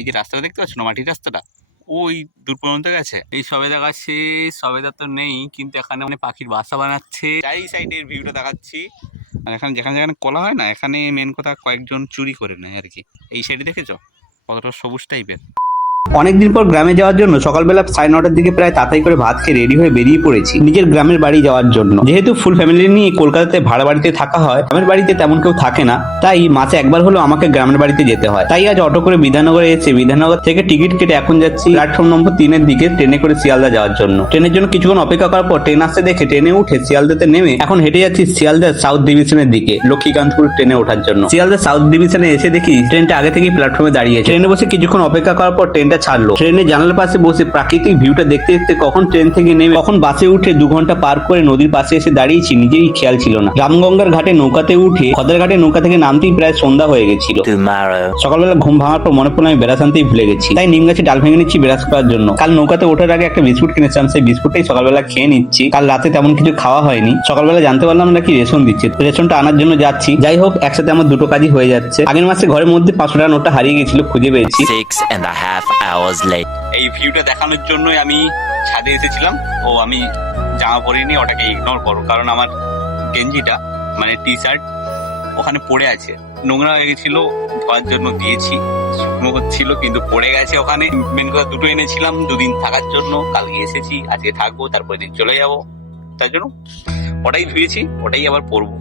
এই যে রাস্তাটা দেখতে পাচ্ছ না, মাটির রাস্তাটা ওই দূর পর্যন্ত গেছে। এই সবেদা গাছে সবেদা তো নেই, কিন্তু এখানে মানে পাখির বাসা বানাচ্ছে। চাই সাইডের ভিউটা দেখাচ্ছি। আর এখানে যেখানে যেখানে কলা হয় না, এখানে মেন কথা কয়েকজন চুরি করে নেয় আর কি। এই সাইডে দেখেছো কতটা সবুজ টাইপের। অনেকদিন পর গ্রামে যাওয়ার জন্য সকালবেলা 9:30টার দিকে প্রায় তাড়াতাড়ি করে ভাত খেয়ে রেডি হয়ে বেরিয়ে পড়েছি নিজের গ্রামের বাড়ি যাওয়ার জন্য। যেহেতু ফুল ফ্যামিলি নিয়ে কলকাতাতে ভাড়া বাড়িতে থাকা হয়, গ্রামের বাড়িতে তেমন কেউ থাকে না, তাই মাসে একবার হলেও আমাকে গ্রামের বাড়িতে যেতে হয়। তাই আজ অটো করে বিধাননগরে এসে বিধাননগর থেকে টিকিট কেটে এখন যাচ্ছি প্ল্যাটফর্ম নম্বর 3-এর দিকে ট্রেনে করে শিয়ালদা যাওয়ার জন্য। ট্রেনের জন্য কিছুক্ষণ অপেক্ষা করার পর ট্রেন আসতে দেখে ট্রেনে উঠে শিয়ালদাতে নেমে এখন হেঁটে যাচ্ছি শিয়ালদা সাউথ ডিভিশনের দিকে লক্ষ্মীকান্তপুর ট্রেনে ওঠার জন্য। শিয়ালদা সাউথ ডিভিশনে এসে দেখি ট্রেনটা আগে থেকেই প্ল্যাটফর্মে দাঁড়িয়ে। ট্রেনে বসে কিছুক্ষণ অপেক্ষা করার পর ট্রেনটা ছাড়লো। ট্রেনে জানালার পাশে বসে প্রাকৃতিক ভিউটা দেখতে দেখতে কখন ট্রেন থেকে নেমে কখন বাসে উঠে 2 ঘন্টা পার করে নদীর পাশে এসে দাঁড়িয়েছি নিজেরই খেয়াল ছিল না। রামগঙ্গার ঘাটে নৌকাতে উঠে খদের ঘাটে নৌকা থেকে নামতেই প্রায় সন্ধ্যা হয়ে গেছিল। সকালবেলা ঘুম ভাঙার পর মনে পড়লো আমি বেরাস আনতেই ভুলে গেছি, তাই নিম গাছে ডাল ভেঙে নিচ্ছি বেরাস করার জন্য। কাল নৌকাতে ওঠার আগে একটা বিস্কুট কিনেছিলাম, সেই বিস্কুটটাই সকালবেলা খেয়ে নিচ্ছি। কাল রাতে তেমন কিছু খাওয়া হয়নি। সকালবেলা জানতে পারলাম নাকি রেশন দিচ্ছে, রেশনটা আনার জন্য যাচ্ছি। যাই হোক, একসাথে আমার দুটো কাজই হয়ে যাচ্ছে। আগের মাসে ঘরের মধ্যে 500 টাকা নোটটা হারিয়ে গেছিল, খুঁজে পেয়েছি। 6.5 hours later. এই ভিউটা দেখানোর জন্যই আমি ছাদে এসেছিলাম। ও আমি জামা পরিনি, ওটাকে ইগনোর করো, কারণ আমার গেঞ্জিটা মানে টি শার্ট ওখানে পড়ে আছে, নোংরা হয়ে গেছিল, ধোয়ার জন্য দিয়েছি, শুকনো হচ্ছিল কিন্তু পড়ে গেছে ওখানে। মেন কথা দুটো এনেছিলাম 2 দিন থাকার জন্য, কালকে এসেছি, আজকে থাকবো, তারপরে দিন চলে যাবো, তার জন্য ওটাই ধুয়েছি, ওটাই আবার পরবো।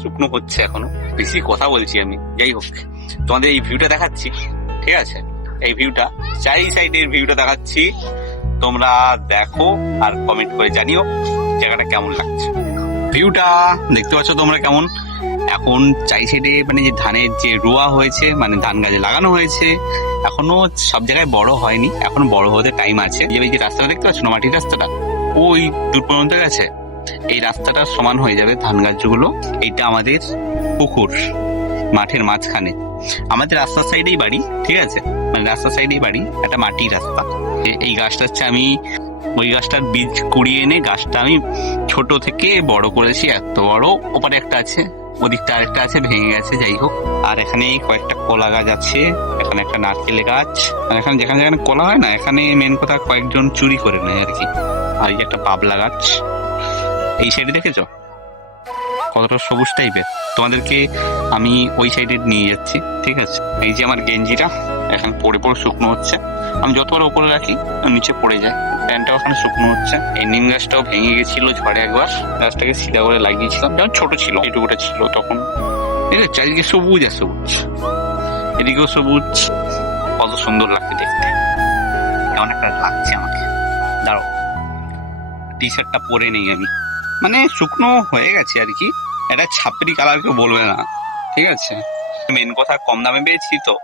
শুকনো হচ্ছে এখনো, বেশি কথা বলছি আমি। যাই হোক, তোমাদের এই ভিউটা দেখাচ্ছি, ঠিক আছে? এই ভিউটা চাই সাইডের ভিউটা দেখাচ্ছি, তোমরা দেখো আর কমেন্ট করে জানিও জায়গাটা কেমন লাগছে। ভিউটা দেখতে পাচ্ছ তোমরা কেমন? এখন চাই সাইডে মানে যে ধানের যে রোয়া হয়েছে, মানে ধান গাছে লাগানো হয়েছে, এখনো সব জায়গায় বড় হয়নি, এখন বড় হতে টাইম আছে। এই যে রাস্তাটা দেখতে পাচ্ছ না, মাটির রাস্তাটা ওই দূর পর্যন্ত গেছে। এই রাস্তাটা সমান হয়ে যাবে ধান গাছগুলো। এইটা আমাদের পুকুর, মাঠের মাঝখানে। আমাদের রাস্তার সাইডেই বাড়ি, ঠিক আছে? মানে রাস্তার সাইডেই বাড়ি, একটা মাটির রাস্তা। এই গাছটা হচ্ছে আমি ওই গাছটার বীজ কুড়িয়ে এনে গাছটা আমি ছোট থেকে বড় করেছি, এত বড়। ওপারে একটা আছে, ওদিকটা আরেকটা আছে, ভেঙে গেছে। যাই হোক, আর এখানে কয়েকটা কলা গাছ আছে, এখানে একটা নারকেল গাছ। আর এখানে যেখানে যেখানে কলা হয় না, এখানে মেন কথা কয়েকজন চুরি করে নেয় আর কি। আর এই যে একটা বাবলা গাছ এই সাইডে দেখেছো কতটা সবুজ টাইপের। তোমাদেরকে আমি ওই সাইডে নিয়ে যাচ্ছি, ঠিক আছে? এই যে আমার গেঞ্জিটা এখানে পড়ে পড়ে শুকনো হচ্ছে, আমি যতবার ওপরে রাখি নিচে পড়ে যায়, প্যান্টটা ওখানে শুকনো হচ্ছে। এই নিম গাছটাও ভেঙে গেছিল ঝড়ে একবার, গাছটাকে সিধা করে লাগিয়েছিলাম যখন ছোট ছিল, এটুকুটা ছিল তখন। ঠিক আছে, চারিদিকে সবুজ আর সবুজ, এদিকেও সবুজ, কত সুন্দর লাগছে দেখতে। কেমন একটা লাগছে আমাকে। দাঁড়াও, টি শার্টটা পরে নেই আমি, মানে শুকনো হয়ে গেছে আর কি। এটা ছাপরি কালার কেউ বলবে না, ঠিক আছে? মেন কথা কম দামে পেয়েছি তো,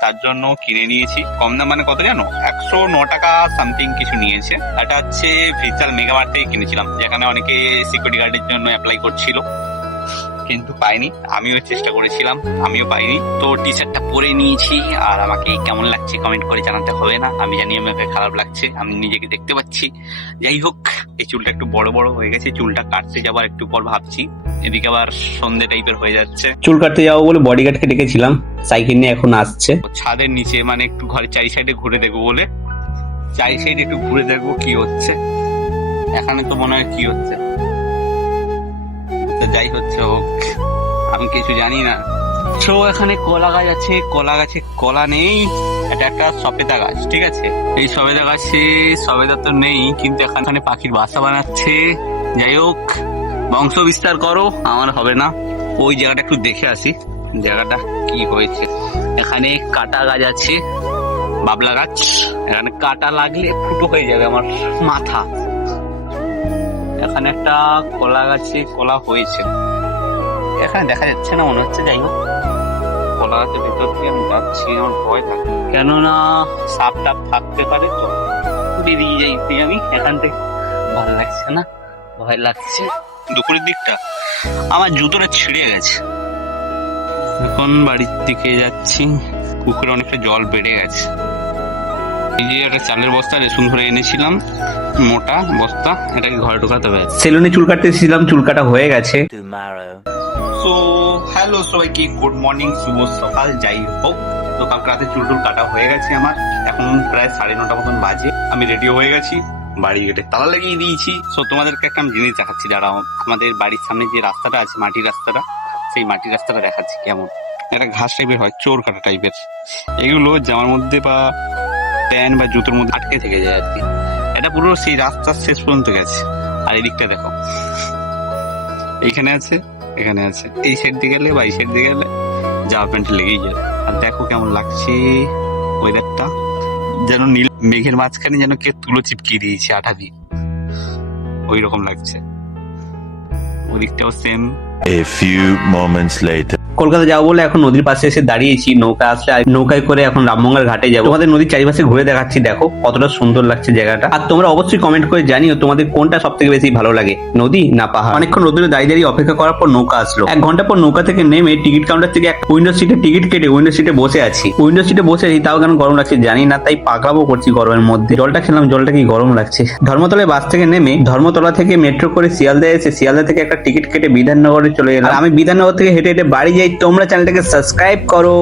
তার জন্য কিনে নিয়েছি। কম দাম মানে কত জানো? 109 টাকা সামথিং কিছু নিয়েছে। এটা হচ্ছে ভিশাল মেগামার্ট থেকে কিনেছিলাম, যেখানে অনেকে সিকিউরিটি গার্ডের জন্য অ্যাপ্লাই করছিল, কিন্তু পাইনি। আমিও চেষ্টা করেছিলাম, আমিও পাইনি। তো টি শার্টটা পরে নিয়েছি। আর আমাকে কেমন লাগছে কমেন্ট করে জানাতে হবে না, আমি জানি আমাকে খারাপ লাগছে, আমি নিজেকে দেখতে পাচ্ছি। যাই হোক, এই চুলটা একটু বড় বড় হয়ে গেছে, চুলটা কাটতে যাবার একটু পর ভাবছি। এদিকে আবার সন্ধে টাইপের হয়ে যাচ্ছে। চুল কাটতে যাবো বলে বডিগার্ডকে ডেকেছিলাম, সাইকেল নিয়ে এখন আসছে। ছাদের নিচে মানে একটু ঘরের চারি সাইডে ঘুরে দেখবো বলে, চারি সাইডে একটু ঘুরে দেখবো কি হচ্ছে। এখানে তো মনে হয় কি হচ্ছে, তো যাই হচ্ছে হোক, আমি কিছু জানি না। তো এখানে কলা গাছ আছে, কলা গাছে কলা নেই। এটা একটা সবেদা গাছ, ঠিক আছে? এই সবেদা গাছে সবেদা তো নেই, কিন্তু এখানে পাখির বাসা বানাচ্ছে। যাই হোক, বংশ বিস্তার করো, আমার হবে না। ওই জায়গাটা একটু দেখে আসি, জায়গাটা কি হয়েছে। এখানে কাটা গাছ আছে, বাবলা গাছ। এখানে কাটা লাগলে ফুটো হয়ে যাবে আমার মাথা। এখানে একটা কলা গাছে কলা হয়েছে, এখানে দেখা যাচ্ছে না মনে হচ্ছে। যাই হোক, কলা গাছের ভিতর দিয়ে আমি যাচ্ছি, আমার ভয় থাকে, কেননা সাপ টাপ থাকতে পারে, তো বেরিয়ে যাইতে আমি এখান থেকে। ভালো লাগছে না, ভয় লাগছে। দুপুরের দিকটা আমার জুতোটা ছিঁড়ে গেছে। এখন বাড়ির দিকে যাচ্ছি, পুকুরে অনেকটা জল বেড়ে গেছে। এই যে একটা চালের বস্তা রেশন ধরে এনেছিলাম, মোটা বস্তা, এটাকে ঘরে ঢোকাতে হবে। সেলুনে চুল কাটতে এসেছিলাম, চুল কাটা হয়ে গেছে। সো হ্যালো সবাইকে, গুড মর্নিং, শুভ সকাল। যাই হোক, তো কালকে রাতে চুল টুল কাটা হয়ে গেছে আমার, এখন প্রায় 9:30 মতন বাজে। আমি রেডিও হয়ে গেছি, বাড়ি গেটে তালা লাগিয়ে দিয়েছি। সো তোমাদেরকে একটা আমি জিনিস দেখাচ্ছি, দাঁড়াও। আমাদের বাড়ির সামনে যে রাস্তাটা আছে, মাটির রাস্তাটা, সেই মাটির রাস্তাটা দেখাচ্ছি কেমন। একটা ঘাস টাইপের হয়, চোর কাটা টাইপের। এগুলো জামার মধ্যে বা প্যান্ট বা জুতোর মধ্যে আটকে থেকে যায় আর কি। এটা পুরো সেই রাস্তার শেষ পর্যন্ত গেছে। আর এদিকটা দেখো, এইখানে আছে, এখানে আছে, এই সাইড দিয়ে গেলে বা এই সাইড দিয়ে গেলে জামা প্যান্ট লেগেই যায়। আর দেখো কেমন লাগছে ওয়েদারটা, যেন নীল মেঘের মাঝখানে যেন কে তুলো চিপকিয়ে দিয়েছে আঠা দিয়ে, ওই রকম লাগছে। ওদিকটাও same. A few moments later. Kolkata যাবো বলে এখন নদীর পাশে এসে দাঁড়িয়েছি, নৌকা আসলে আর নৌকায় করে এখন রামমঙ্গল ঘাটে যাবো। তোমাদের নদীর চারিপাশে ঘুরে দেখাচ্ছি, দেখো কতটা সুন্দর লাগছে জায়গাটা। আর তোমরা অবশ্যই কমেন্ট করে জানিও তোমাদের কোনটা সব থেকে বেশি ভালো লাগে, নদী না পাহাড়। অনেকক্ষণ রোদে দাঁড়িয়ে দাঁড়িয়ে অপেক্ষা করার পর নৌকা আসলো। 1 ঘন্টা পর নৌকা থেকে নেমে টিকিট কাউন্টার থেকে এক উইন্ডো সিটে টিকিট কেটে উইন্ডো সিটে বসে আছি। উইন্ডো সিটে বসে আছি, তাও কেন গরম লাগছে জানি না, তাই পাগলাবো করছি গরমের মধ্যে। জলটা খেলাম, জলটা কি গরম লাগছে। ধর্মতলায় বাস থেকে নেমে ধর্মতলা থেকে মেট্রো করে শিয়ালদা এসে শিয়ালদা থেকে একটা টিকিট কেটে বিধাননগরে চলে এলাম। আর আমি বিধাননগর থেকে হেঁটে হেঁটে বাড়ি যাই। তোমরা চ্যানেলটাকে সাবস্ক্রাইব করো।